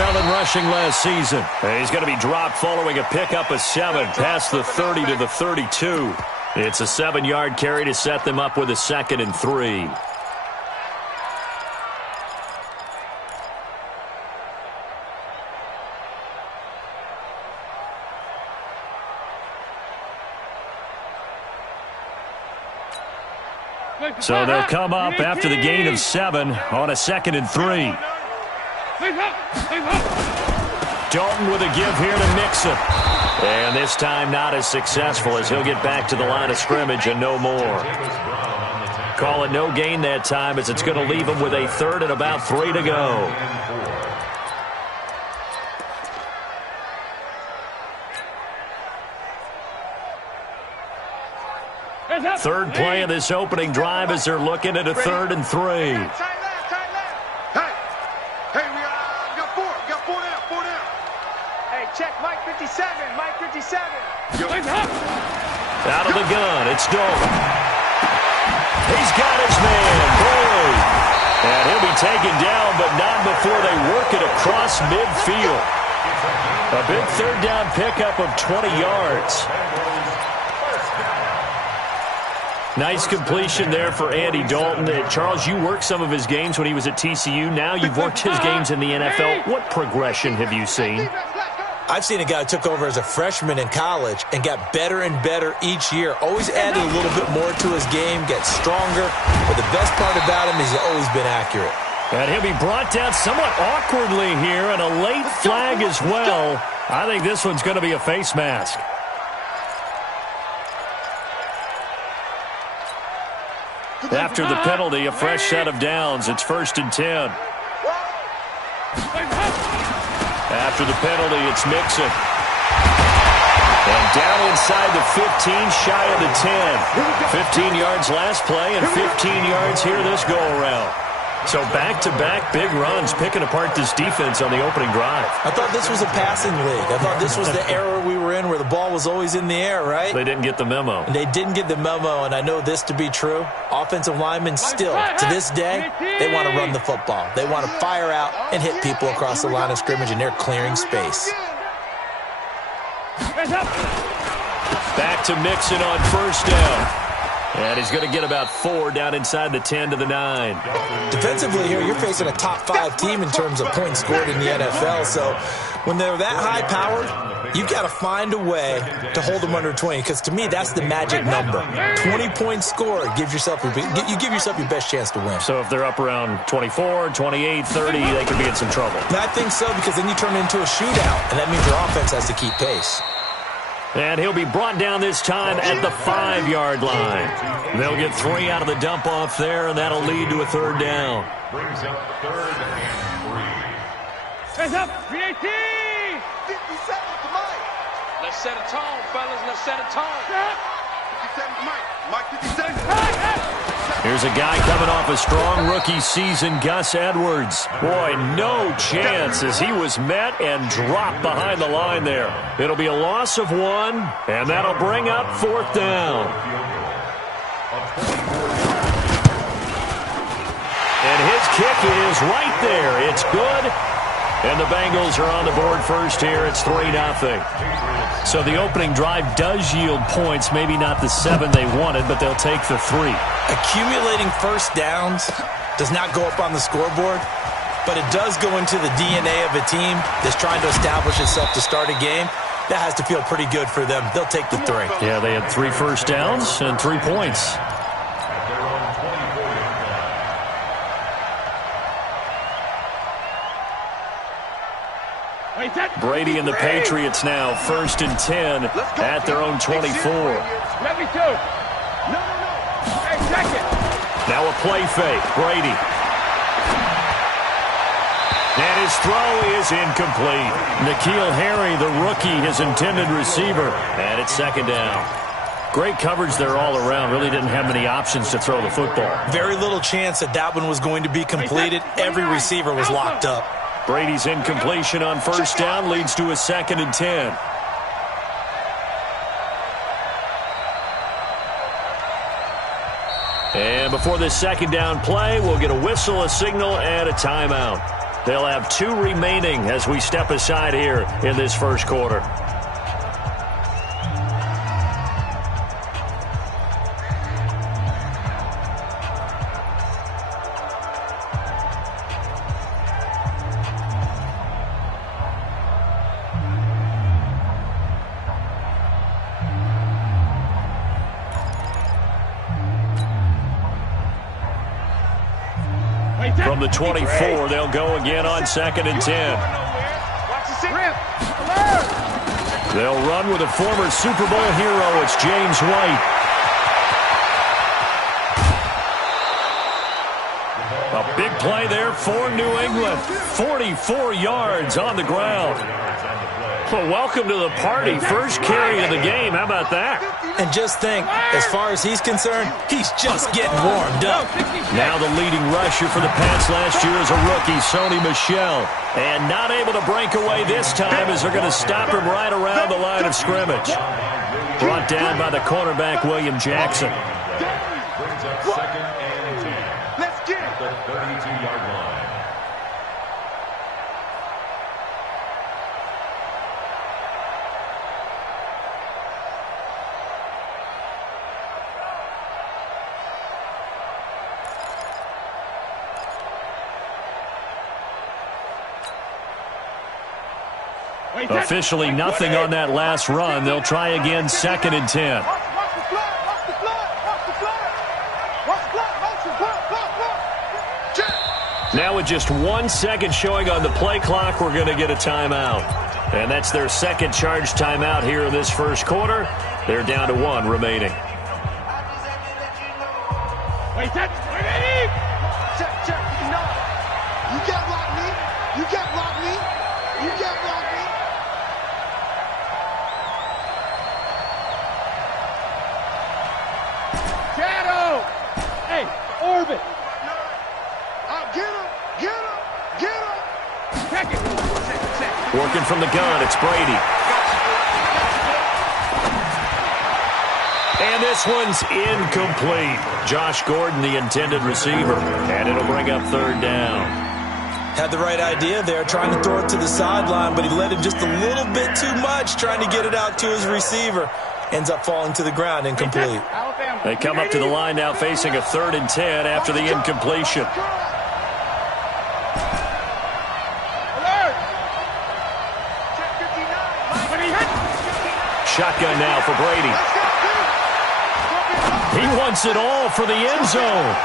NFL in rushing last season. He's going to be dropped following a pickup of 7 past the 30 to the 32. It's a 7-yard carry to set them up with a 2nd and 3. So they'll come up after the gain of 7 on a 2nd and 3. Dalton with a give here to Mixon. And this time not as successful as he'll get back to the line of scrimmage and no more. Call it no gain that time as it's going to leave him with a 3rd and about 3 to go. Third play of this opening drive as they're looking at a 3rd and 3. Check Mike 57, Mike 57. Out of the gun, it's Dalton. He's got his man, Boyd. And he'll be taken down, but not before they work it across midfield. A big 3rd down pickup of 20 yards. Nice completion there for Andy Dalton. Charles, you worked some of his games when he was at TCU. Now you've worked his games in the NFL. What progression have you seen? I've seen a guy who took over as a freshman in college and got better and better each year. Always added a little bit more to his game, gets stronger. But the best part about him is he's always been accurate. And he'll be brought down somewhat awkwardly here, and a late flag as well. I think this one's going to be a face mask. After the penalty, a fresh set of downs. It's 1st and 10. After the penalty, it's Mixon. And down inside the 15, shy of the 10. 15 yards last play and 15 yards here this go-around. So back-to-back big runs, picking apart this defense on the opening drive. I thought this was a passing league. I thought this was the era we were in where the ball was always in the air, right? They didn't get the memo. They didn't get the memo, and I know this to be true. Offensive linemen still, to this day, they want to run the football. They want to fire out and hit people across the line of scrimmage, and they're clearing space. Back to Mixon on 1st down. And he's going to get about 4 down inside the 10 to the 9. Defensively here, you're facing a top 5 team in terms of points scored in the NFL. So when they're that high-powered, you've got to find a way to hold them under 20. Because to me, that's the magic number. 20 points scored gives yourself you give yourself your best chance to win. So if they're up around 24, 28, 30, they could be in some trouble. And I think so, because then you turn it into a shootout, and that means your offense has to keep pace. And he'll be brought down this time at the 5-yard line. They'll get 3 out of the dump-off there, and that'll lead to a 3rd down. Brings up 3rd and 3. Hands up, 318! 57 to Mike. Let's set a tone, fellas. Let's set a tone. 57 to Mike. Mike 57. Here's a guy coming off a strong rookie season, Gus Edwards. Boy, no chance as he was met and dropped behind the line there. It'll be a loss of 1, and that'll bring up 4th down. And his kick is right there. It's good. And the Bengals are on the board first here. It's 3-0. So the opening drive does yield points, maybe not the 7 they wanted, but they'll take the 3. Accumulating first downs does not go up on the scoreboard, but it does go into the DNA of a team that's trying to establish itself to start a game. That has to feel pretty good for them. They'll take the 3. Yeah, they had 3 first downs and 3 points. Brady and the Patriots now 1st and 10 at their own 24. Let me do. No. Hey, second. Now a play fake. Brady. And his throw is incomplete. N'Keal Harry, the rookie, his intended receiver. And it's 2nd down. Great coverage there all around. Really didn't have many options to throw the football. Very little chance that one was going to be completed. Every receiver was locked up. Brady's incompletion on 1st down leads to a 2nd and 10. And before this 2nd down play, we'll get a whistle, a signal, and a timeout. They'll have 2 remaining as we step aside here in this first quarter. From the 24, they'll go again on 2nd and 10. They'll run with a former Super Bowl hero. It's James White. A big play there for New England. 44 yards on the ground. Well, welcome to the party. First carry of the game. How about that? And just think, as far as he's concerned, he's just getting warmed up. Now the leading rusher for the Pats last year is a rookie, Sony Michel. And not able to break away this time as they're going to stop him right around the line of scrimmage. Brought down by the cornerback, William Jackson. Brings up 2nd and 10. Let's get it. The 32-yard line. Officially nothing on that last run. They'll try again 2nd and 10. Now with just 1 second showing on the play clock, we're going to get a timeout. And that's their second charge timeout here in this first quarter. They're down to 1 remaining. Wait, that's check. No. You can't block me. You can't block me. You can't block me. Shadow. Hey, orbit. Get him. Check it. Working from the gun, it's Brady. And this one's incomplete. Josh Gordon, the intended receiver. And it'll bring up 3rd down. Had the right idea there, trying to throw it to the sideline, but he let him just a little bit too much, trying to get it out to his receiver. Ends up falling to the ground, incomplete. They come up to the line now facing a 3rd and 10 after the incompletion. Shotgun now for Brady. He wants it all for the end zone.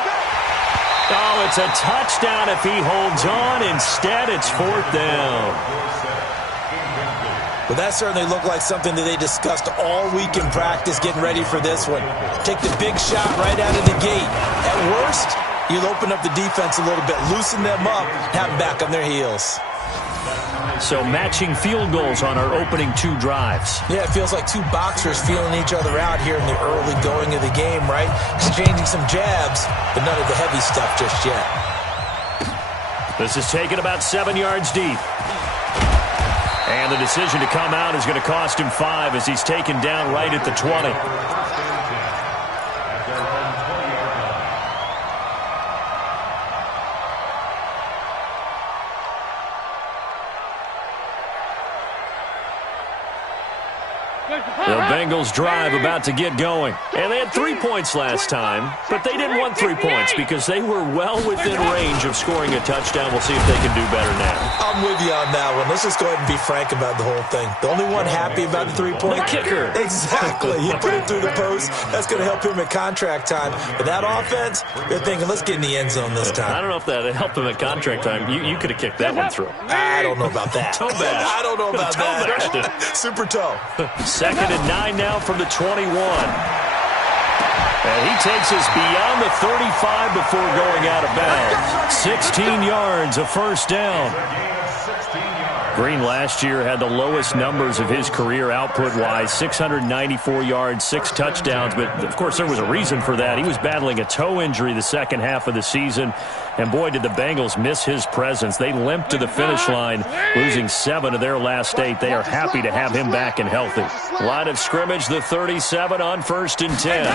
Oh, it's a touchdown if he holds on. Instead, it's 4th down. Well, that certainly looked like something that they discussed all week in practice, getting ready for this one. Take the big shot right out of the gate. At worst, you'll open up the defense a little bit, loosen them up, have them back on their heels. So matching field goals on our opening 2 drives. Yeah, it feels like 2 boxers feeling each other out here in the early going of the game, right? Exchanging some jabs, but none of the heavy stuff just yet. This is taken about 7 yards deep. And the decision to come out is going to cost him 5 as he's taken down right at the 20. The Bengals drive about to get going. And they had 3 points last time, but they didn't want 3 points because they were well within range of scoring a touchdown. We'll see if they can do better now. I'm with you on that one. Let's just go ahead and be frank about the whole thing. The only one happy about the 3-point kicker. Exactly. He put it through the post. That's going to help him at contract time. But that offense, they're thinking, let's get in the end zone this time. I don't know if that helped him at contract time. You could have kicked that one through. I don't know about that. Toe bash. I don't know about that. Super toe. 2nd and 9 now from the 21. And he takes us beyond the 35 before going out of bounds. 16 yards, a 1st down. Green last year had the lowest numbers of his career output-wise, 694 yards, 6 touchdowns. But, of course, there was a reason for that. He was battling a toe injury the second half of the season. And, boy, did the Bengals miss his presence. They limped to the finish line, losing 7 of their last 8. They are happy to have him back and healthy. Line of scrimmage, the 37 on 1st and 10.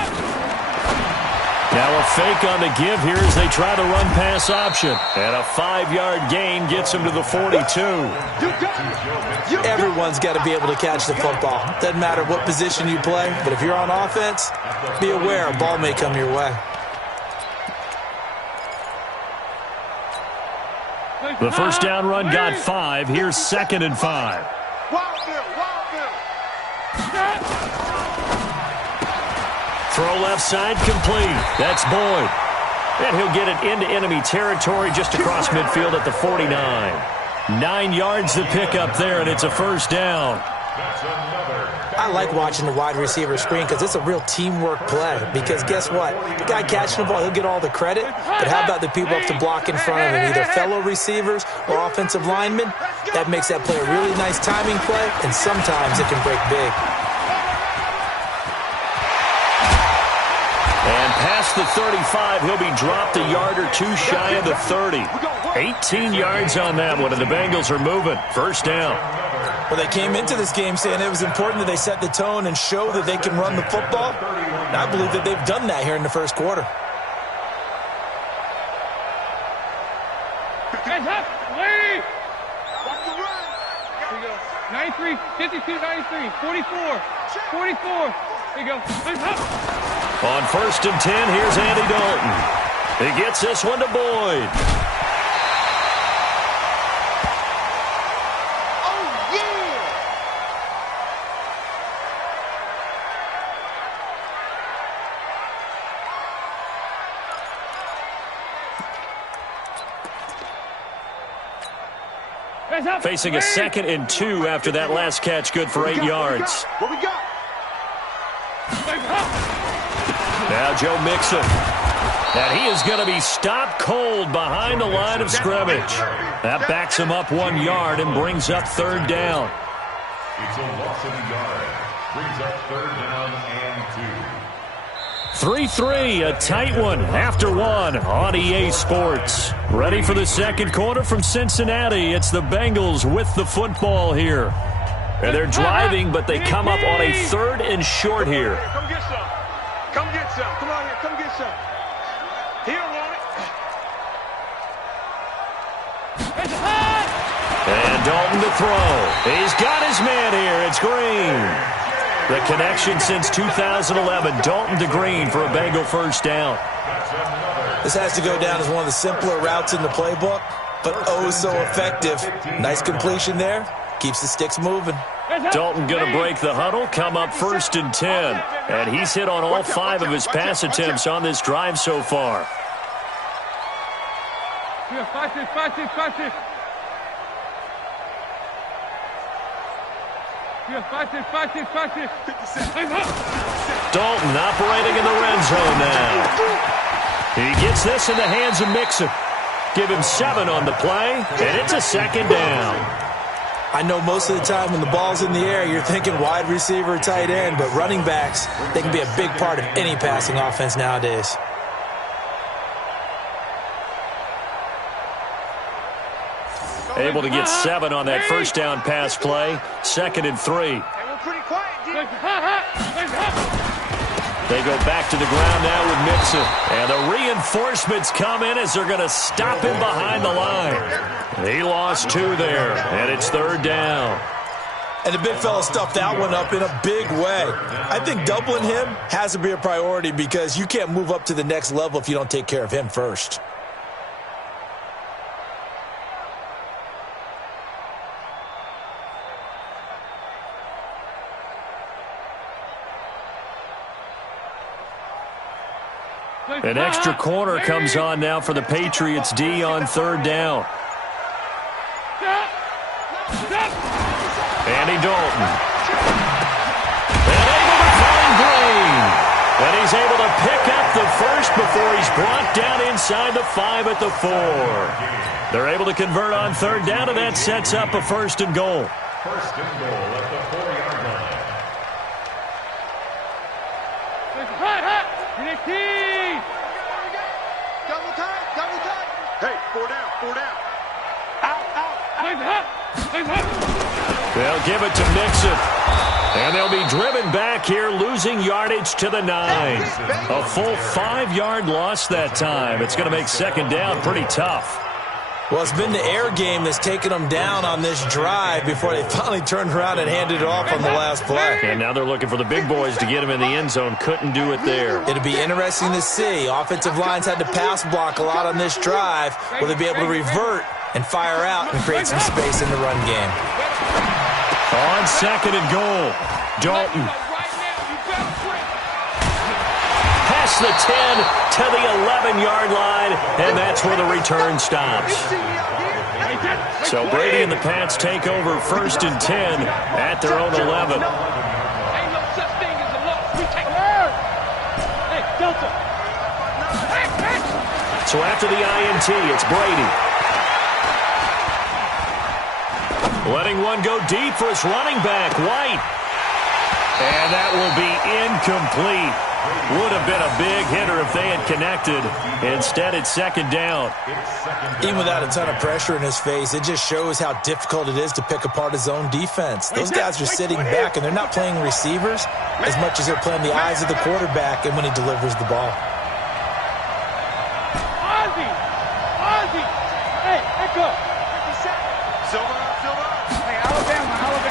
Now a fake on the give here as they try the run-pass option. And a 5-yard gain gets him to the 42. Everyone's got to be able to catch the football. Doesn't matter what position you play, but if you're on offense, be aware a ball may come your way. The first down run got 5. Here's 2nd and 5. Throw left side complete. That's Boyd. And he'll get it into enemy territory just across midfield at the 49. 9 yards to pick up there, and it's a first down. I like watching the wide receiver screen because it's a real teamwork play. Because guess what? The guy catching the ball, he'll get all the credit. But how about the people up to block in front of him, either fellow receivers or offensive linemen? That makes that play a really nice timing play, and sometimes it can break big. And past the 35, he'll be dropped a yard or two shy of the 30. 18 yards on that one, and the Bengals are moving. First down. Well, they came into this game saying it was important that they set the tone and show that they can run the football. And I believe that they've done that here in the first quarter. Guys up, lady! Watch the run. Here we go. 93, 52, 93, 44, 44. Here you go. Guys up. On 1st and 10, here's Andy Dalton. He gets this one to Boyd. Facing a 2nd and 2 after that last catch, good for 8 yards. What we got? Now Joe Mixon. And he is going to be stopped cold behind the line of scrimmage. That backs him up 1 yard and brings up 3rd down. It's a loss of a yard. Brings up 3rd down and 2. 3-3, a tight one after 1 on EA Sports. Ready for the second quarter from Cincinnati. It's the Bengals with the football here. And they're driving, but they come up on a 3rd and short here. Come get some. Come get some. Come on here. Come get some. He don't want it. And Dalton to throw. He's got his man here. It's Green. The connection since 2011, Dalton to Green for a Bengal first down. This has to go down as one of the simpler routes in the playbook, but oh so effective. Nice completion there. Keeps the sticks moving. Dalton going to break the huddle, come up 1st and 10. And he's hit on all 5 of his pass attempts on this drive so far. Yeah, 5-6, 5-6, 5-6. Yeah, 5-6, 5-6, 5-6. Dalton operating in the red zone now. He gets this in the hands of Mixon. Give him 7 on the play, and it's a 2nd down. I know most of the time when the ball's in the air, you're thinking wide receiver, tight end, but running backs, they can be a big part of any passing offense nowadays. Able to get 7 on that first down pass play. 2nd and 3. They go back to the ground now with Mixon. And the reinforcements come in as they're going to stop him behind the line. He lost 2 there, and it's 3rd down. And the big fella stuffed that one up in a big way. I think doubling him has to be a priority because you can't move up to the next level if you don't take care of him first. An extra corner comes on now for the Patriots D on 3rd down. Andy Dalton. And able to find Green. And he's able to pick up the first before he's brought down inside the 5 at the 4. They're able to convert on 3rd down, and that sets up a 1st and goal. 1st and goal at the 4-yard line. Hey, 4 down, 4 down. Out. They'll give it to Mixon. And they'll be driven back here, losing yardage to the 9. A full 5-yard loss that time. It's going to make second down pretty tough. Well, it's been the air game that's taken them down on this drive before they finally turned around and handed it off on the last play. And now they're looking for the big boys to get them in the end zone. Couldn't do it there. It'll be interesting to see. Offensive lines had to pass block a lot on this drive. Will they be able to revert and fire out and create some space in the run game? On second and goal, Dalton. Past the 10 to the 11-yard line, and that's where the return stops. So Brady and the Pats take over 1st and 10 at their own 11. So after the INT, it's Brady. Letting one go deep for his running back, White. And that will be incomplete. Would have been a big hitter if they had connected. Instead, it's second down. Even without a ton of pressure in his face, it just shows how difficult it is to pick apart his own defense. Those guys are sitting back, and they're not playing receivers as much as they're playing the eyes of the quarterback and when he delivers the ball.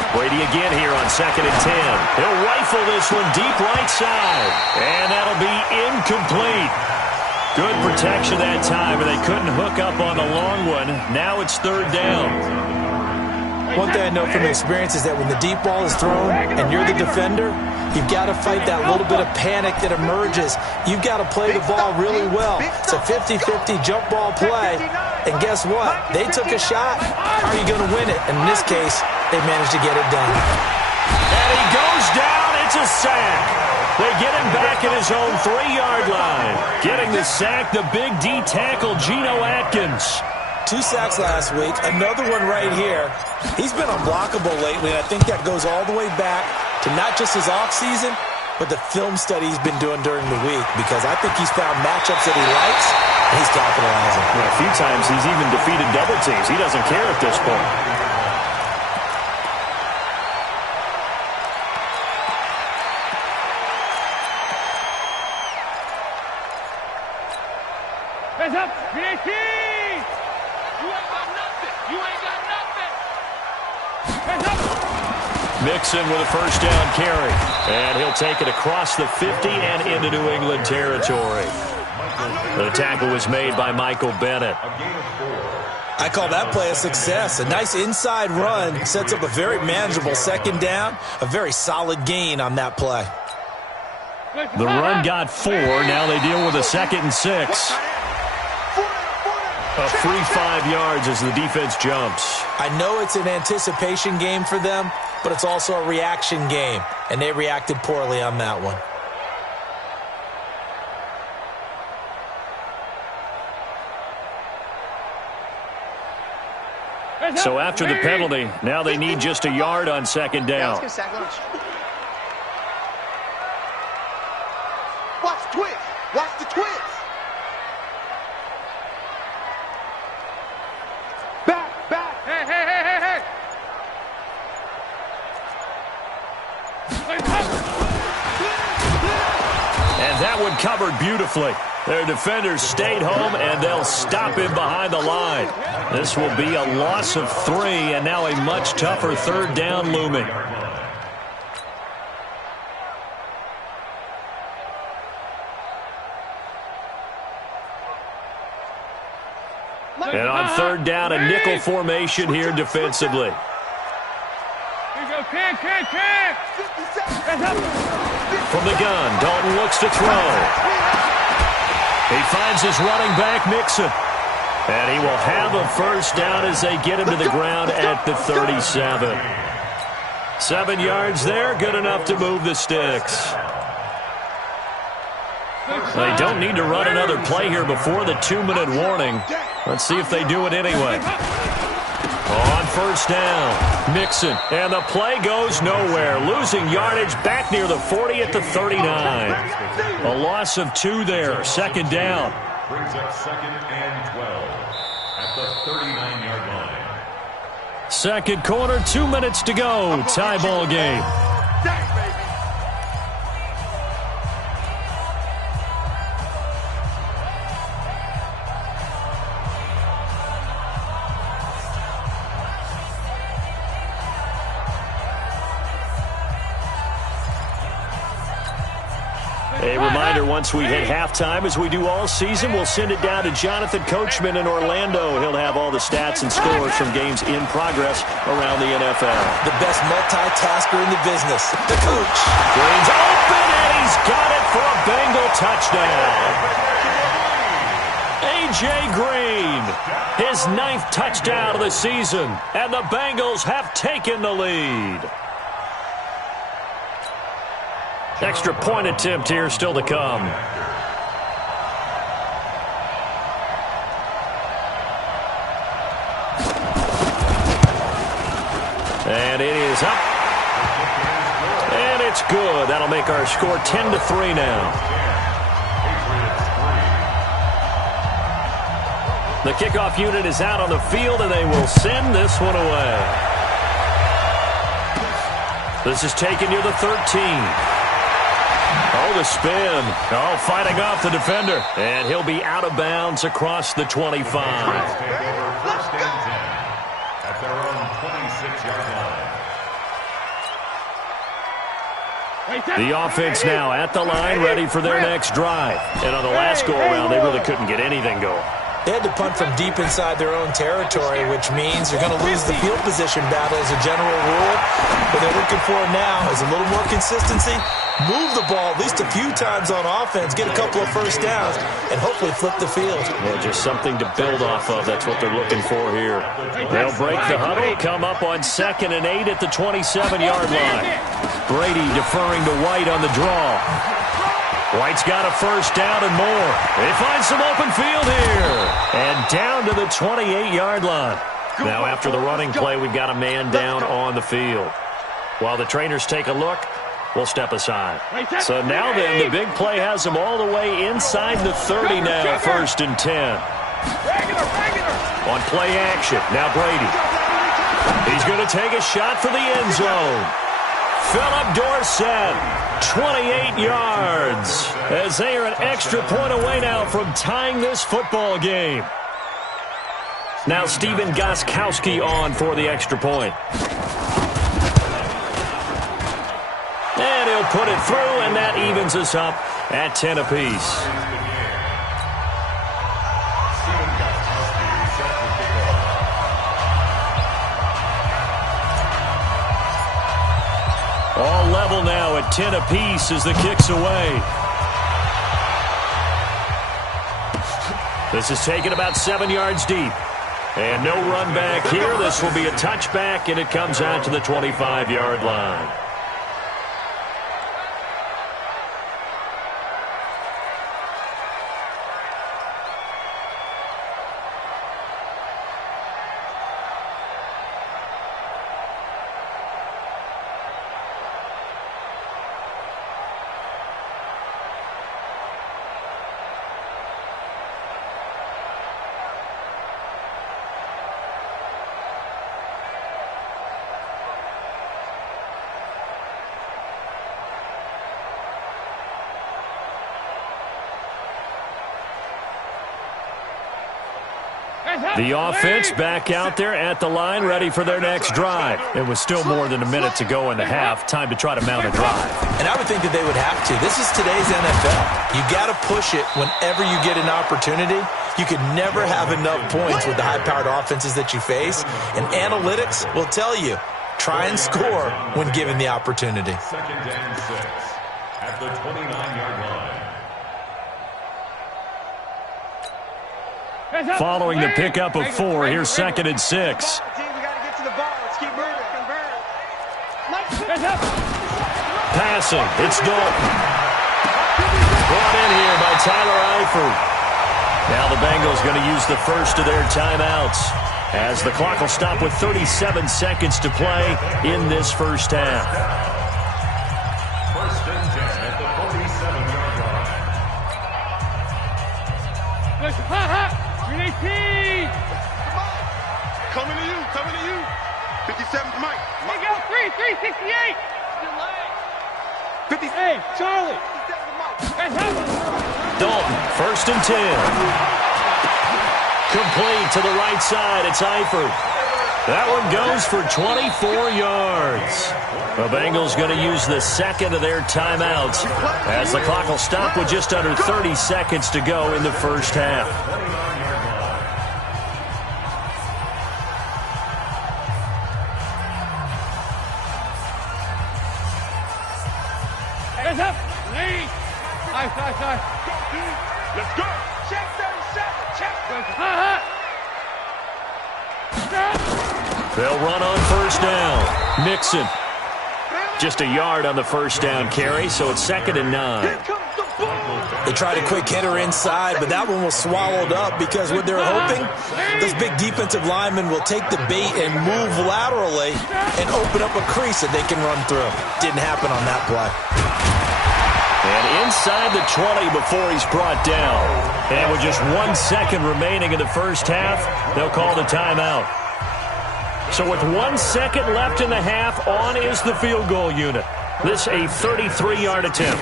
Brady again here on 2nd and 10. He'll rifle this one deep right side. And that'll be incomplete. Good protection that time, and they couldn't hook up on the long one. Now it's 3rd down. One thing I know from experience is that when the deep ball is thrown and you're the defender, you've got to fight that little bit of panic that emerges. You've got to play the ball really well. It's a 50-50 jump ball play. And guess what? They took a shot. How are you going to win it? And in this case, they managed to get it done. And he goes down. It's a sack. They get him back at his own 3-yard line. Getting the sack, the big D tackle, Geno Atkins. 2 sacks last week, another one right here. He's been unblockable lately, and I think that goes all the way back to not just his offseason, but the film study he's been doing during the week, because I think he's found matchups that he likes, and he's capitalizing. Yeah, a few times he's even defeated double teams. He doesn't care at this point. Hands up, BAT! You ain't got nothing. You ain't got nothing. Hands up. Mixon with a 1st down carry. And he'll take it across the 50 and into New England territory. The tackle was made by Michael Bennett. I call that play a success. A nice inside run sets up a very manageable 2nd down. A very solid gain on that play. The run got 4. Now they deal with a 2nd and 6. A free 5 yards as the defense jumps. I know it's an anticipation game for them, but it's also a reaction game, and they reacted poorly on that one. So after the penalty, now they need just a yard on 2nd down. Watch the twist. Watch the twist. Back. Hey. And that one covered beautifully. Their defenders stayed home, and they'll stop him behind the line. This will be a loss of 3, and now a much tougher 3rd down looming. And on 3rd down, a nickel formation here defensively. From the gun, Dalton looks to throw. He finds his running back, Mixon. And he will have a 1st down as they get him to the ground at the 37. 7 yards there, good enough to move the sticks. They don't need to run another play here before the 2-minute warning. Let's see if they do it anyway. On 1st down, Mixon, and the play goes nowhere. Losing yardage back near the 40 at the 39. A loss of 2 there, 2nd down. Brings up 2nd and 12 at the 39-yard line. 2nd quarter, 2 minutes to go. Tie ball game. Dang, baby. A reminder, once we hit halftime, as we do all season, we'll send it down to Jonathan Coachman in Orlando. He'll have all the stats and scores from games in progress around the NFL. The best multitasker in the business, the coach. Green's open, and he's got it for a Bengal touchdown. A.J. Green, his 9th touchdown of the season, and the Bengals have taken the lead. Extra point attempt here still to come. And it is up. And it's good. That'll make our score 10-3 now. The kickoff unit is out on the field, and they will send this one away. This is taken near the 13. Oh, the spin. Oh, fighting off the defender. And he'll be out of bounds across the 25. Take over 1st and 10 at their own 26-yard line. The offense now at the line, ready for their next drive. And on the last go-around, they really couldn't get anything going. They had to punt from deep inside their own territory, which means you're going to lose the field position battle as a general rule. What they're looking for now is a little more consistency. Move the ball at least a few times on offense, get a couple of first downs, and hopefully flip the field. Well, just something to build off of. That's what they're looking for here. They'll break the huddle, come up on 2nd and 8 at the 27-yard line. Brady deferring to White on the draw. White's got a first down and more. They find some open field here. And down to the 28-yard line. Now, after the running play, we've got a man down on the field. While the trainers take a look, we'll step aside. So now then, the big play has them all the way inside the 30 now, 1st and 10. On play action, now Brady. He's going to take a shot for the end zone. Philip Dorsett, 28 yards, as they are an extra point away now from tying this football game. Now Stephen Gostkowski on for the extra point. And he'll put it through, and that evens us up at 10 apiece. All level now at 10 apiece as the kick's away. This is taken about 7 yards deep. And no run back here. This will be a touchback, and it comes out to the 25-yard line. The offense back out there at the line, ready for their next drive. It was still more than a minute to go in the half. Time to try to mount a drive. And I would think that they would have to. This is today's NFL. You got to push it whenever you get an opportunity. You could never have enough points with the high-powered offenses that you face. And analytics will tell you, try and score when given the opportunity. 2nd and 6 at the 29-yard line. Following the pickup of 4, here's 2nd and 6. We got to get to the ball. Let's keep moving. Passing, it's Dalton. Brought in here by Tyler Eifert. Now the Bengals going to use the first of their timeouts, as the clock will stop with 37 seconds to play in this first half. 1st and 10 at the 47-yard line. Coming to you. 57 Mike. Here you go, 368. Hey, Charlie. Dalton, 1st and 10. Complete to the right side. It's Eifert. That one goes for 24 yards. The Bengals going to use the second of their timeouts as the clock will stop with just under 30 seconds to go in the first half. Hands up. Lead. Nice. Let's go. Check 37. Check. They'll run on 1st down. Mixon. Just a yard on the 1st down carry, so it's 2nd and 9. They tried a quick hitter inside, but that one was swallowed up because what they're hoping, those big defensive linemen will take the bait and move laterally and open up a crease that they can run through. Didn't happen on that play. And inside the 20 before he's brought down. And with just 1 second remaining in the first half, they'll call the timeout. So with 1 second left in the half, on is the field goal unit. This a 33-yard attempt.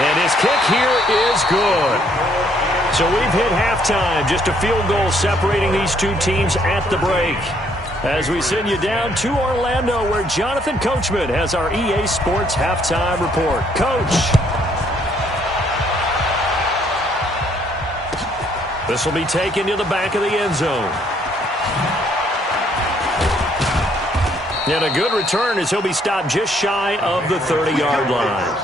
And his kick here is good. So we've hit halftime. Just a field goal separating these two teams at the break. As we send you down to Orlando, where Jonathan Coachman has our EA Sports halftime report. Coach. This will be taken to the back of the end zone. And a good return as he'll be stopped just shy of the 30-yard line.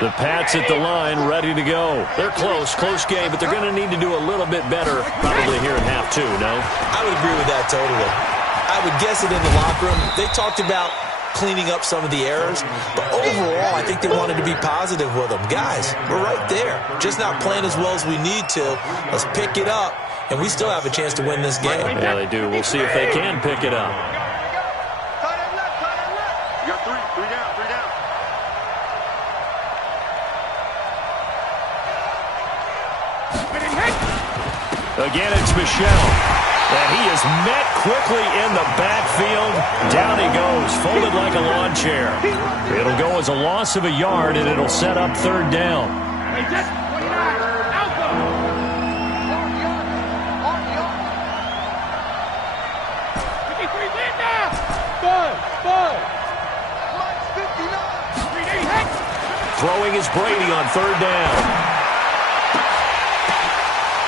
The Pats at the line, ready to go. They're close game, but they're going to need to do a little bit better probably here in half 2, no? I would agree with that totally. I would guess it in the locker room. They talked about cleaning up some of the errors, but overall, I think they wanted to be positive with them. Guys, we're right there. Just not playing as well as we need to. Let's pick it up, and we still have a chance to win this game. Yeah, they do. We'll see if they can pick it up. You got three down. Again, it's Michel. And he is met quickly in the backfield. Down he goes, folded like a lawn chair. It'll go as a loss of a yard, and it'll set up 3rd down. Throwing is Brady on 3rd down.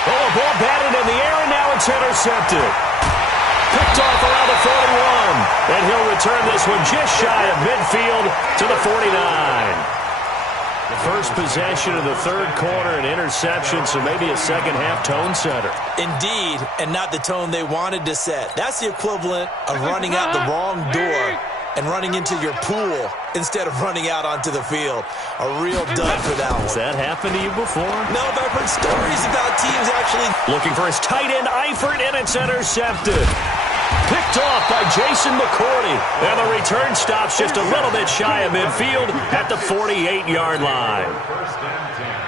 Oh, a ball batted in the air, and now it's intercepted. Picked off around the 41. And he'll return this one just shy of midfield to the 49. First possession of the 3rd quarter, an interception, so maybe a second-half tone setter. Indeed, and not the tone they wanted to set. That's the equivalent of running out the wrong door and running into your pool instead of running out onto the field. A real dud for that one. Has that happened to you before? No, but I've heard stories about teams actually looking for his tight end, Eifert, and it's intercepted. Picked off by Jason McCourty. And the return stops just a little bit shy of midfield at the 48-yard line.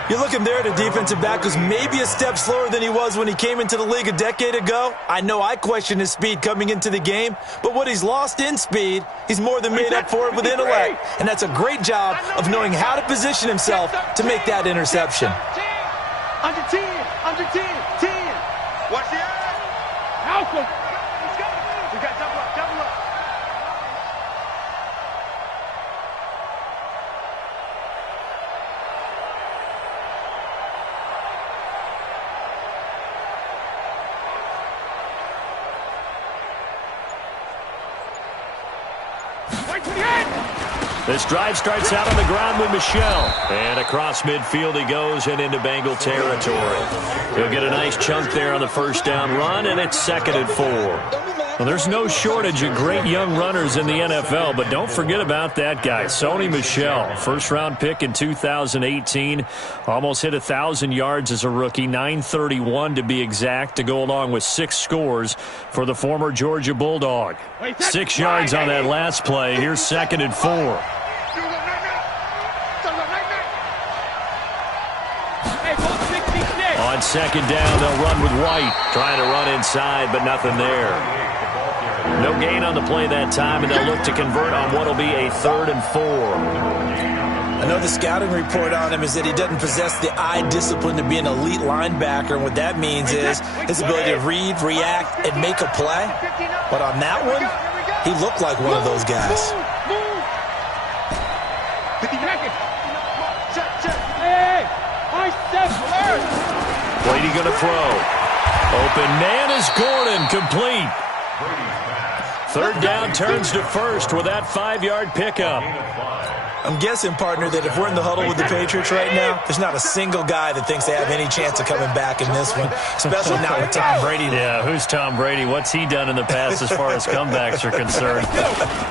You're looking there at a defensive back who's maybe a step slower than he was when he came into the league a decade ago. I know I questioned his speed coming into the game, but what he's lost in speed, he's more than made up for it with intellect. And that's a great job of knowing how to position himself to make that interception. Under 10. Watch the eye. Alpha. Let's go. We got double up. This drive starts out on the ground with Michel. And across midfield he goes and into Bengal territory. He'll get a nice chunk there on the 1st down run, and it's 2nd and 4. Well, there's no shortage of great young runners in the NFL, but don't forget about that guy, Sony Michel. First-round pick in 2018. Almost hit 1,000 yards as a rookie, 931 to be exact, to go along with 6 scores for the former Georgia Bulldog. 6 yards on that last play. Here's 2nd and 4. On On second down, they'll run with White. Trying to run inside, but nothing there. No gain on the play that time, and they'll look to convert on what will be a 3rd and 4. I know the scouting report on him is that he doesn't possess the eye discipline to be an elite linebacker, and what that means is his ability to read, react, and make a play. But on that one, he looked like one of those guys. Brady going to throw. Open man is Gordon, complete. 3rd down turns to 1st with that 5-yard pickup. I'm guessing, partner, that if we're in the huddle with the Patriots right now, there's not a single guy that thinks they have any chance of coming back in this one, especially not with Tom Brady. Yeah, who's Tom Brady? What's he done in the past as far as comebacks are concerned?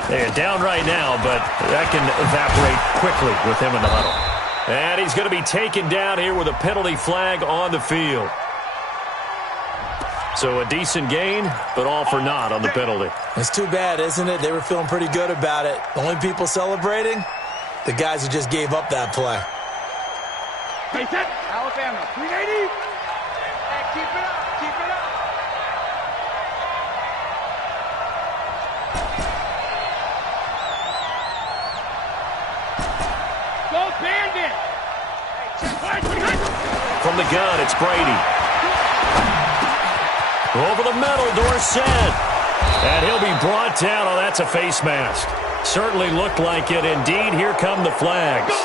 They're down right now, but that can evaporate quickly with him in the huddle. And he's going to be taken down here with a penalty flag on the field. So a decent gain, but all for naught on the penalty. It's too bad, isn't it? They were feeling pretty good about it. The only people celebrating, the guys who just gave up that play. Hey, set. Alabama, 380. Hey, keep it up, keep it up. Go Bandit. From the gun, it's Brady. Over the middle, Dorsett. And he'll be brought down. Oh, that's a face mask. Certainly looked like it. Indeed, here come the flags.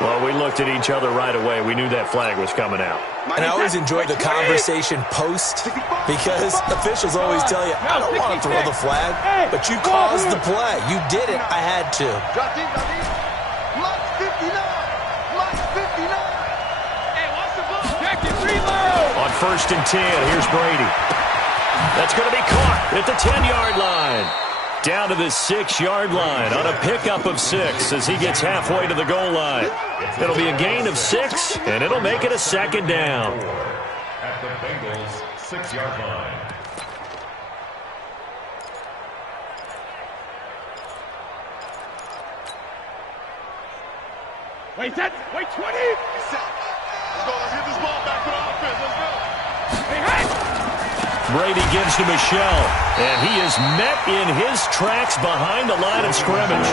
Well, we looked at each other right away. We knew that flag was coming out. And I always enjoy the conversation post because officials always tell you, I don't want to throw the flag, but you caused the play. You did it. I had to. Lock 59. Lock 59. Hey, what's the ball? Jack it, reload. On 1st and 10, here's Brady. That's going to be caught at the 10-yard line. Down to the 6-yard line on a pickup of 6 as he gets halfway to the goal line. It'll be a gain of 6, and it'll make it a 2nd down. At the Bengals' 6-yard line. Wait, set. Wait, 20. Let's go. Let's get this ball back to the offense. Let's go. Hey, hey. Brady gives to Michelle, and he is met in his tracks behind the line of scrimmage.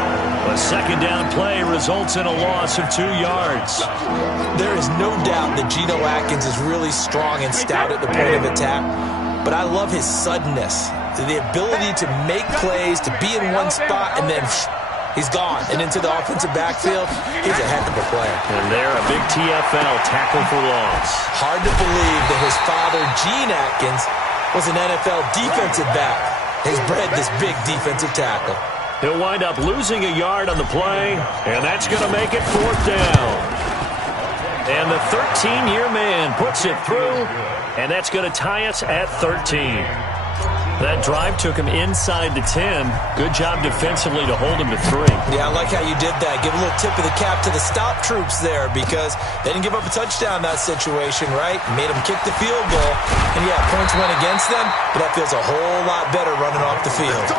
A 2nd down play results in a loss of 2 yards. There is no doubt that Geno Atkins is really strong and stout at the point of attack, but I love his suddenness, the ability to make plays, to be in one spot, and then he's gone and into the offensive backfield. He's a heck of a player. And there, a big TFL tackle for loss. Hard to believe that his father, Gene Atkins, was an NFL defensive back. He's bred this big defensive tackle. He'll wind up losing a yard on the play, and that's going to make it 4th down. And the 13-year man puts it through, and that's going to tie us at 13. That drive took him inside the 10. Good job defensively to hold him to 3. Yeah, I like how you did that. Give a little tip of the cap to the stop troops there because they didn't give up a touchdown in that situation, right? Made them kick the field goal. And, yeah, points went against them, but that feels a whole lot better running off the field.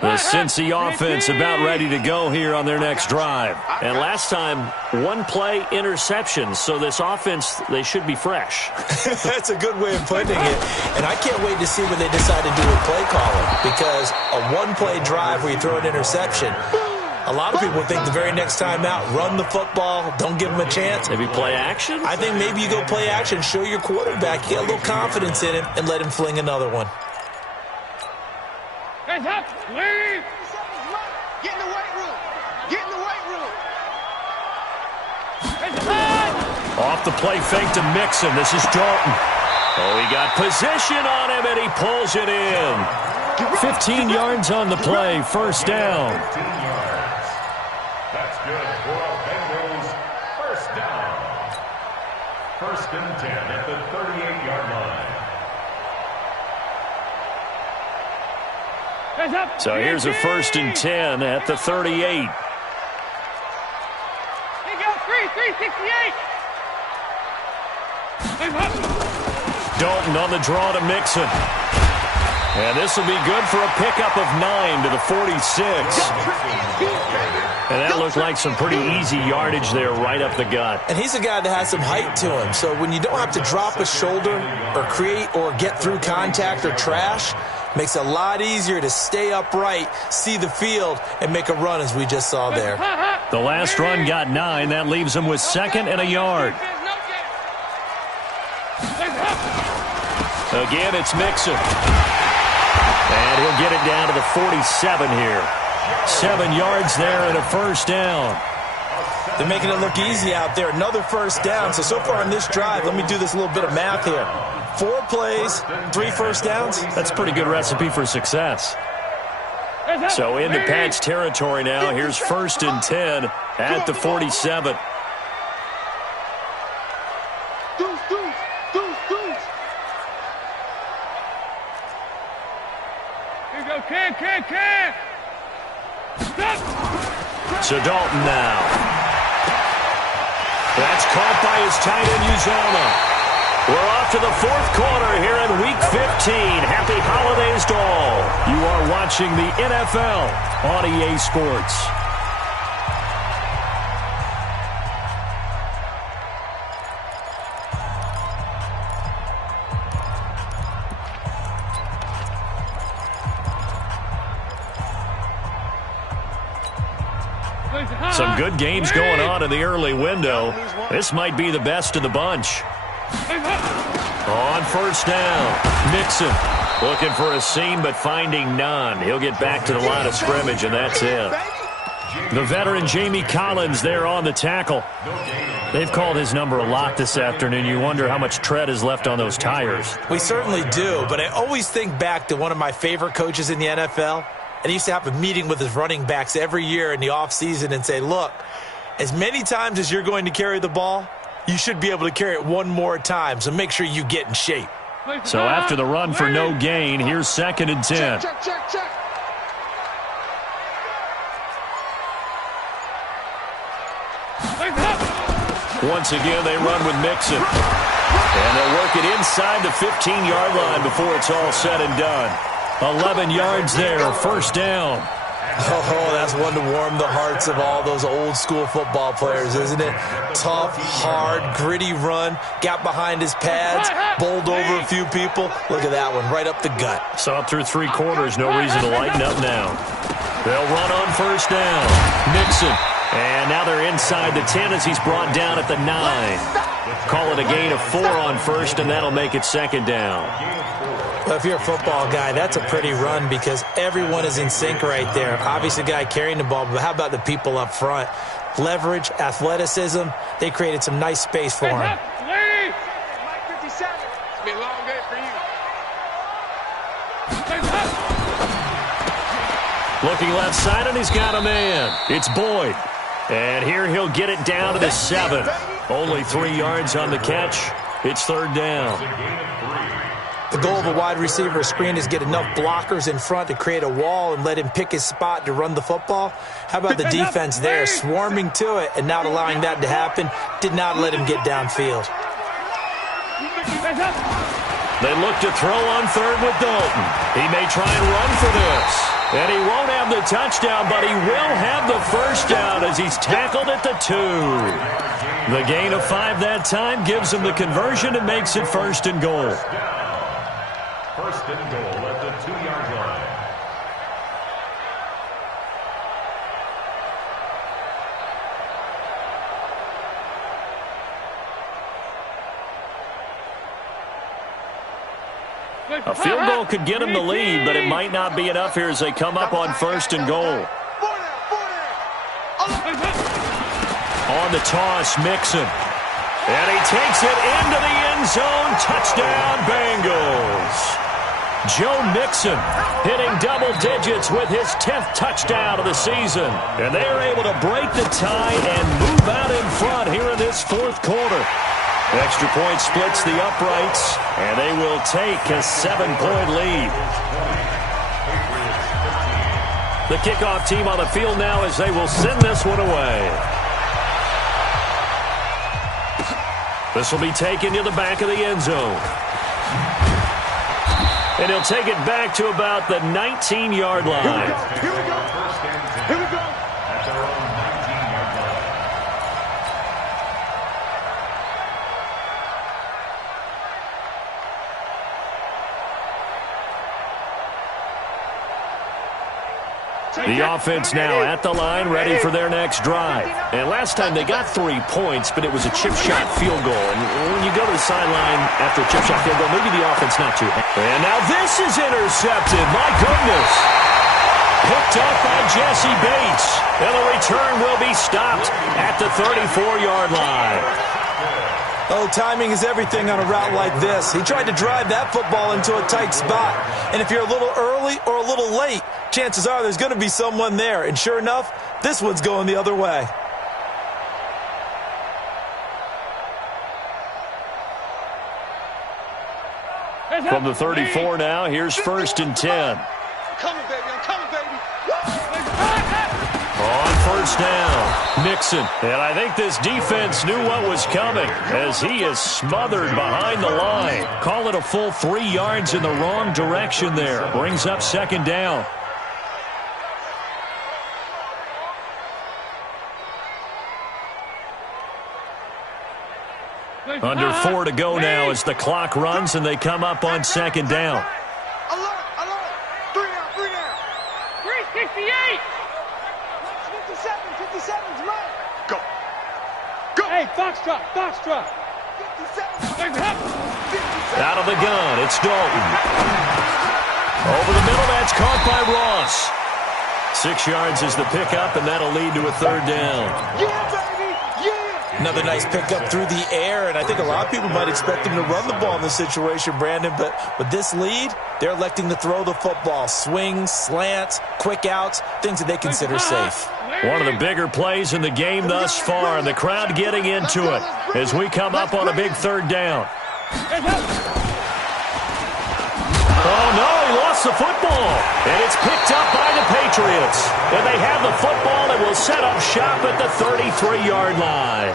The Cincy offense about ready to go here on their next drive. And last time, 1-play interception. So this offense, they should be fresh. That's a good way of putting it. And I can't wait to see what they decide to do with play calling. Because a 1-play drive where you throw an interception, a lot of people think the very next time out, run the football, don't give them a chance. Maybe play action? I think maybe you go play action, show your quarterback, get a little confidence in him, and let him fling another one. Hands up, leave. Get in the weight room. Get in the weight room. Off the play fake to Mixon. This is Dalton. Oh, he got position on him, and he pulls it in. 15 yards on the play, 1st down. 15 yards. That's good for Bengals. 1st down. 1st and 10 at the 38-yard line. So here's a 1st and 10 at the 38. Dalton on the draw to Mixon. And this will be good for a pickup of 9 to the 46. And that looked like some pretty easy yardage there right up the gut. And he's a guy that has some height to him. So when you don't have to drop a shoulder or create or get through contact or trash, makes it a lot easier to stay upright, see the field, and make a run as we just saw there. The last run got 9. That leaves him with 2nd and a yard. Again, it's Mixon. And he'll get it down to the 47 here. 7 yards there and a first down. They're making it look easy out there. Another first down. So far on this drive, let me do this little bit of math here. 4 plays, 3 first downs. That's a pretty good recipe for success. So into Pat's territory now. Here's 1st and 10 at the 47. So Dalton now. That's caught by his tight end, Uzomah. We're off to the 4th quarter here in Week 15. Happy holidays to all. You are watching the NFL on EA Sports. Some good games going on in the early window. This might be the best of the bunch. On first down, Mixon looking for a seam but finding none. He'll get back to the line of scrimmage, and that's it. The veteran Jamie Collins there on the tackle. They've called his number a lot this afternoon. You wonder how much tread is left on those tires. We certainly do, but I always think back to one of my favorite coaches in the NFL. And he used to have a meeting with his running backs every year in the offseason and say, look, as many times as you're going to carry the ball, you should be able to carry it one more time, so make sure you get in shape. So after the run for no gain, here's 2nd and 10. Check. Once again, they run with Mixon. And they'll work it inside the 15-yard line before it's all said and done. 11 yards there, 1st down. Oh, that's one to warm the hearts of all those old-school football players, isn't it? Tough, hard, gritty run, got behind his pads, bowled over a few people. Look at that one, right up the gut. So up through 3 quarters, no reason to lighten up now. They'll run on first down. Mixon. And now they're inside the 10 as he's brought down at the 9. Call it a gain of 4 on first, and that'll make it 2nd down. Well, if you're a football guy, that's a pretty run because everyone is in sync right there. Obviously, the guy carrying the ball, but how about the people up front? Leverage, athleticism, they created some nice space for him. Mike 57. It's been a long day for you. Looking left side, and he's got a man. It's Boyd. And here he'll get it down to the 7. Only 3 yards on the catch. It's 3rd down. The goal of a wide receiver screen is get enough blockers in front to create a wall and let him pick his spot to run the football. How about the defense there, swarming to it and not allowing that to happen? Did not let him get downfield. They look to throw on 3rd with Dalton. He may try and run for this. And he won't have the touchdown, but he will have the first down as he's tackled at the 2. The gain of 5 that time gives him the conversion and makes it 1st and goal. 1st and goal at the 2-yard line. A field goal could get him the lead, but it might not be enough here as they come up on 1st and goal. On the toss, Mixon. And he takes it into the end zone. Touchdown, Bengals. Joe Mixon hitting double digits with his 10th touchdown of the season. And they are able to break the tie and move out in front here in this 4th quarter. Extra point splits the uprights, and they will take a 7-point lead. The kickoff team on the field now as they will send this one away. This will be taken to the back of the end zone. And he'll take it back to about the 19-yard line. Here we go. Here we go. At their own 19-yard line. The offense now at the line, ready for their next drive. And last time they got 3 points, but it was a chip shot field goal. And when you go to the sideline after a chip shot field goal, maybe the offense not too happy. And now this is intercepted. My goodness. Picked up by Jesse Bates. And the return will be stopped at the 34-yard line. Oh, timing is everything on a route like this. He tried to drive that football into a tight spot. And if you're a little early or a little late, chances are there's going to be someone there. And sure enough, this one's going the other way. From the 34 now, here's 1st and 10. I'm coming, baby. I'm coming, baby. On 1st down, Mixon. And I think this defense knew what was coming as he is smothered behind the line. Call it a full 3 yards in the wrong direction there. Brings up 2nd down. Under 4 to go now as the clock runs and they come up on 2nd down. Alert. 3 down. 368. 57's right. Go. Hey, Foxtrot. 57. Out of the gun, it's Dalton. Over the middle, that's caught by Ross. 6 yards is the pickup, and that'll lead to a 3rd down. Yeah, baby. Yeah. Another nice pickup through the air, and I think a lot of people might expect him to run the ball in this situation, Brandon, but with this lead, they're electing to throw the football. Swings, slants, quick outs, things that they consider safe. One of the bigger plays in the game thus far, and the crowd getting into it as we come up on a big 3rd down. Oh, no, he lost the football, and it's picked up by the Patriots. And they have the football and will set up shop at the 33-yard line.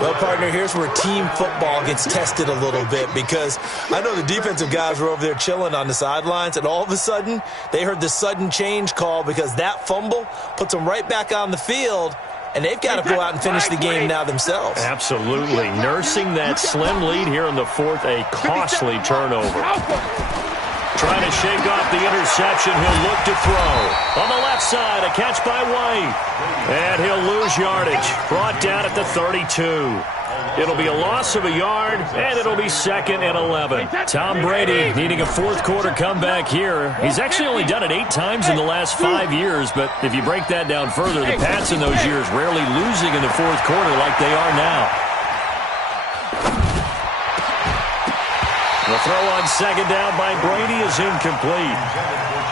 Well, partner, here's where team football gets tested a little bit because I know the defensive guys were over there chilling on the sidelines, and all of a sudden, they heard the sudden change call because that fumble puts them right back on the field, and they've got to go out and finish the game now themselves. Absolutely. Nursing that slim lead here in the 4th, a costly turnover. Trying to shake off the interception. He'll look to throw. On the left side, a catch by White. And he'll lose yardage. Brought down at the 32. It'll be a loss of a yard, and it'll be 2nd and 11. Tom Brady needing a 4th quarter comeback here. He's actually only done it 8 times in the last 5 years, but if you break that down further, the Pats in those years rarely losing in the 4th quarter like they are now. The throw on 2nd down by Brady is incomplete.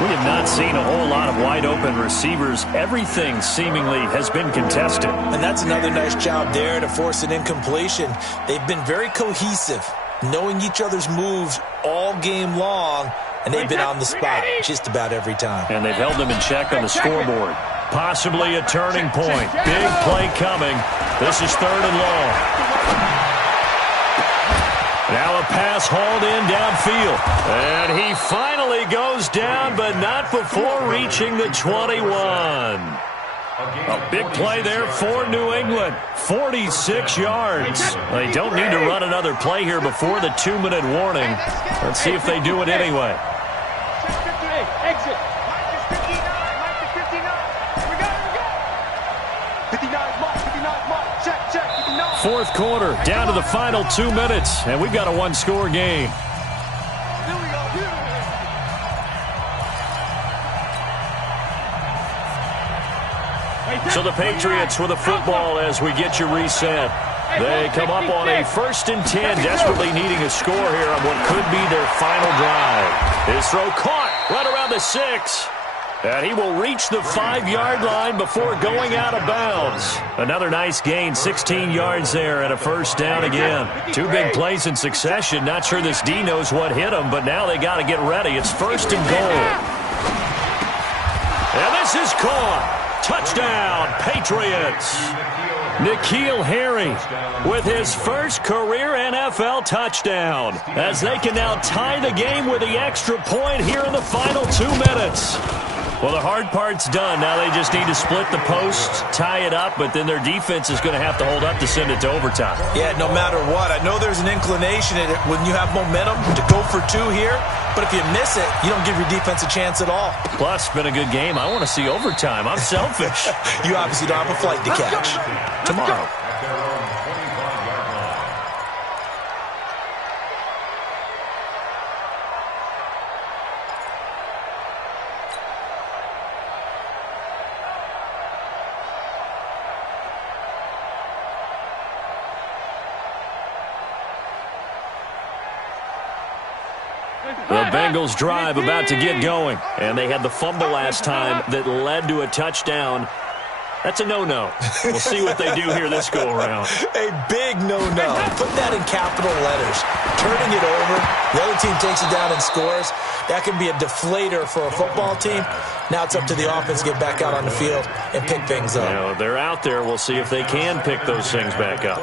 We have not seen a whole lot of wide-open receivers. Everything seemingly has been contested. And that's another nice job there to force an incompletion. They've been very cohesive, knowing each other's moves all game long, and they've been on the spot just about every time. And they've held them in check on the scoreboard. Possibly a turning point. Big play coming. This is 3rd and long. Now a pass hauled in downfield. And he finally goes down, but not before reaching the 21. A big play there for New England. 46 yards. They don't need to run another play here before the 2-minute warning. Let's see if they do it anyway. Hey, exit. Mike is 59. We got it. 59 Mike. Check. 59. 4th quarter, down to the final 2 minutes, and we've got a 1-score game. Here we go. So the Patriots with the football as we get you reset. They come up on a 1st and 10, desperately needing a score here on what could be their final drive. His throw caught right around the 6. And he will reach the 5-yard line before going out of bounds. Another nice gain, 16 yards there and a 1st down again. 2 big plays in succession. Not sure this D knows what hit him, but now they got to get ready. It's 1st and goal. And this is caught. Touchdown, Patriots. N'Keal Harry with his first career NFL touchdown as they can now tie the game with the extra point here in the final 2 minutes. Well, the hard part's done. Now they just need to split the post, tie it up, but then their defense is going to have to hold up to send it to overtime. Yeah, no matter what. I know there's an inclination in it when you have momentum to go for 2 here, but if you miss it, you don't give your defense a chance at all. Plus, it's been a good game. I want to see overtime. I'm selfish. You obviously don't have a flight to catch. Tomorrow. The Bengals drive about to get going, and they had the fumble last time that led to a touchdown. That's a no-no. We'll see what they do here this go-around. A big no-no. Put that in capital letters. Turning it over, the other team takes it down and scores. That can be a deflator for a football team. Now it's up to the offense to get back out on the field and pick things up. You know, they're out there. We'll see if they can pick those things back up.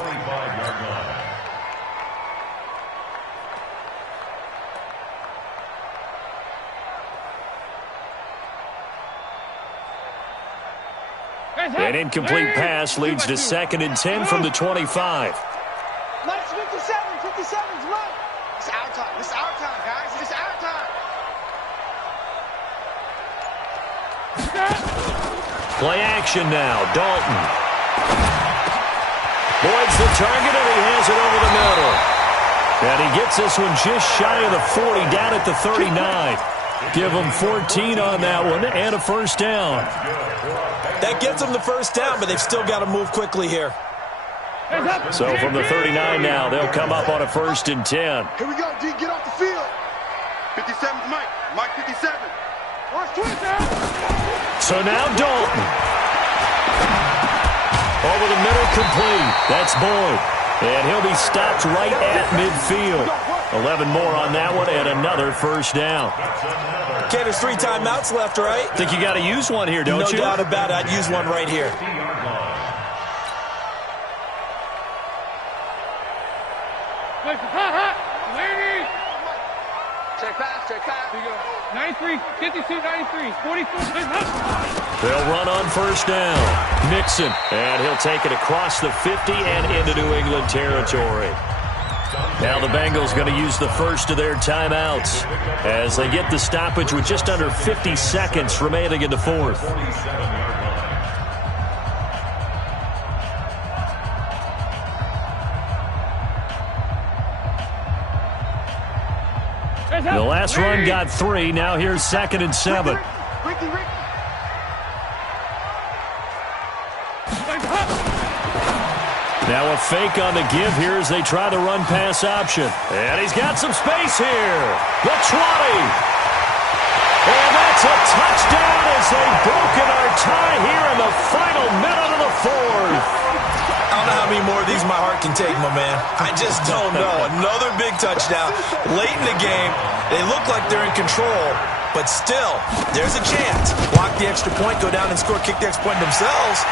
An incomplete pass leads to 2nd and 10 from the 25. Let's 57. 57's right. It's our time. It's our time, guys. It's our time. Play action now. Dalton. Boyd's the target, and he has it over the middle. And he gets this one just shy of the 40, down at the 39. Give him 14 on that one and a first down. That gets them the first down, but they've still got to move quickly here. So from the 39 now, they'll come up on a 1st and 10. Here we go, D. Get off the field. 57's Mike. Mike 57. So now Dalton. Over the middle, complete. That's Boyd. And he'll be stopped right at midfield. 11 more on that one and another first down. Okay, there's 3 timeouts left, right? Think you got to use one here, don't you? No doubt about it. I'd use one right here. Check pass, check pass. Here you go. 93, 52, 93, 44. They'll run on first down. Mixon, and he'll take it across the 50 and into New England territory. Now the Bengals going to use the first of their timeouts as they get the stoppage with just under 50 seconds remaining in the 4th. The last run got 3. Now here's 2nd and 7. Now a fake on the give here as they try the run-pass option. And he's got some space here. The 20. And that's a touchdown as they've broken our tie here in the final minute of the 4th. I don't know how many more of these my heart can take, my man. I just don't know. Another big touchdown. Late in the game, they look like they're in control, but still, there's a chance. Block the extra point, go down and score, kick the extra point themselves.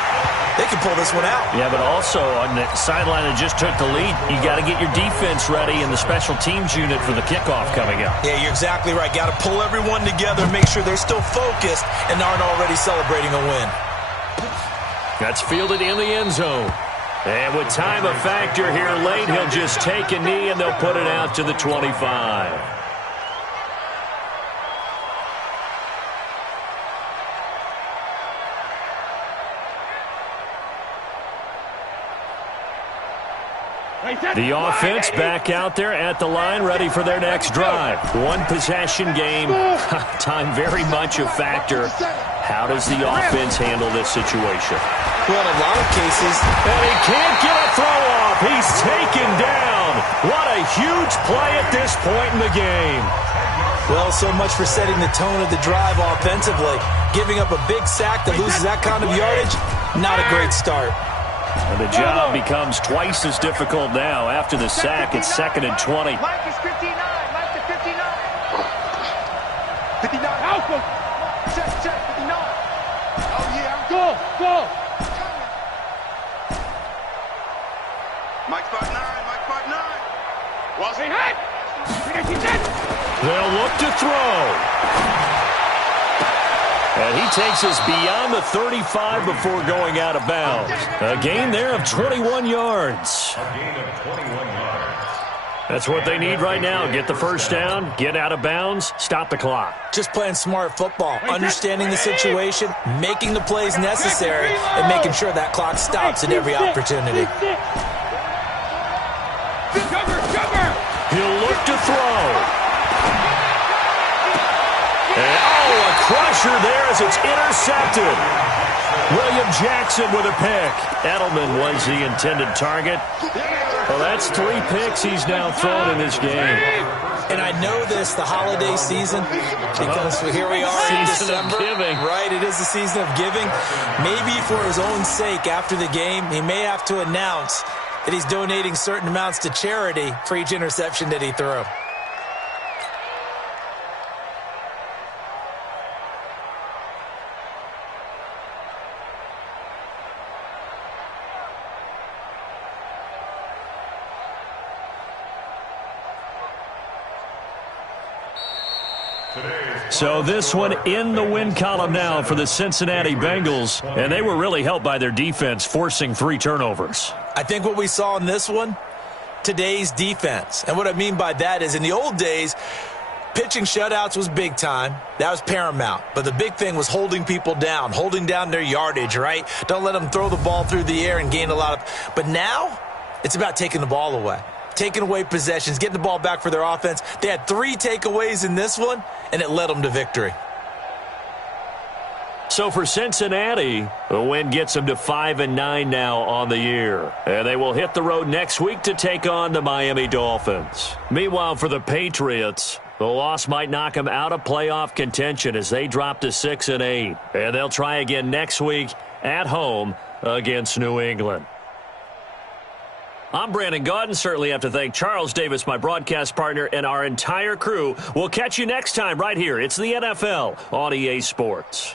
They can pull this one out. Yeah, but also on the sideline that just took the lead, you got to get your defense ready and the special teams unit for the kickoff coming up. Yeah, you're exactly right. Got to pull everyone together, make sure they're still focused and aren't already celebrating a win. That's fielded in the end zone. And with time a factor here late, he'll just take a knee and they'll put it out to the 25. The offense back out there at the line, ready for their next drive. One possession game, time very much a factor. How does the offense handle this situation? Well, in a lot of cases, and he can't get a throw off. He's taken down. What a huge play at this point in the game. Well, so much for setting the tone of the drive offensively. Giving up a big sack that loses that kind of yardage, not a great start. And the job becomes twice as difficult now. After the sack, it's 2nd and 20. Mike is 59. Mike is 59. 59. Alpha. Check, 59. Oh, yeah, I'm Go. Go. Mike 5'9", Mike 5'9". Was he hit? They'll look to throw. And he takes us beyond the 35 before going out of bounds. A gain there of 21 yards. A gain of 21 yards. That's what they need right now. Get the first down, get out of bounds, stop the clock. Just playing smart football, understanding the situation, making the plays necessary, and making sure that clock stops at every opportunity. He'll look to throw. And, a crusher there as it's intercepted. William Jackson with a pick. Edelman was the intended target. Well, that's 3 picks he's now thrown in this game. And I know this, the holiday season, because here we are in December. Right, it is the season of giving. Maybe for his own sake, after the game, he may have to announce that he's donating certain amounts to charity for each interception that he threw. So this one in the win column now for the Cincinnati Bengals, and they were really helped by their defense forcing 3 turnovers. I think what we saw in this one, today's defense. And what I mean by that is in the old days, pitching shutouts was big time. That was paramount. But the big thing was holding people down, holding down their yardage, right? Don't let them throw the ball through the air and gain a lot of. But now it's about taking the ball away. Taking away possessions, getting the ball back for their offense. They had 3 takeaways in this one, and it led them to victory. So for Cincinnati, the win gets them to 5-9 now on the year. And they will hit the road next week to take on the Miami Dolphins. Meanwhile, for the Patriots, the loss might knock them out of playoff contention as they drop to 6-8. And they'll try again next week at home against New England. I'm Brandon Gaudin. Certainly have to thank Charles Davis, my broadcast partner, and our entire crew. We'll catch you next time right here. It's the NFL on EA Sports.